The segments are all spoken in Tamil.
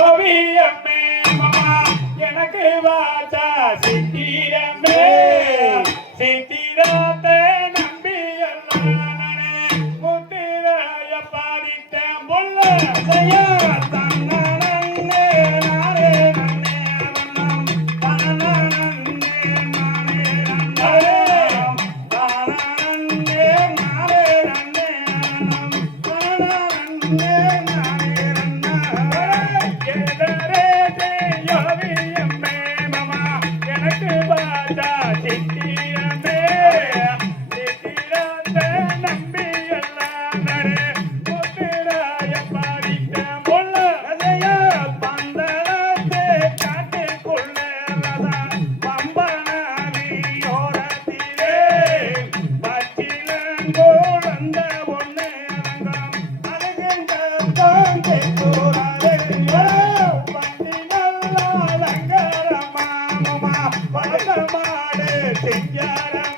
ஓவியம்மே மாமா எனக்கு வாச்சா சித்திரமே. சித்திரத்தை நம்பி முத்திரைய பாடிட்டேன் புள்ள செய்ய செஞ்சாரம்மா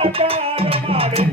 ಸತಾರ ಮಾಡಿ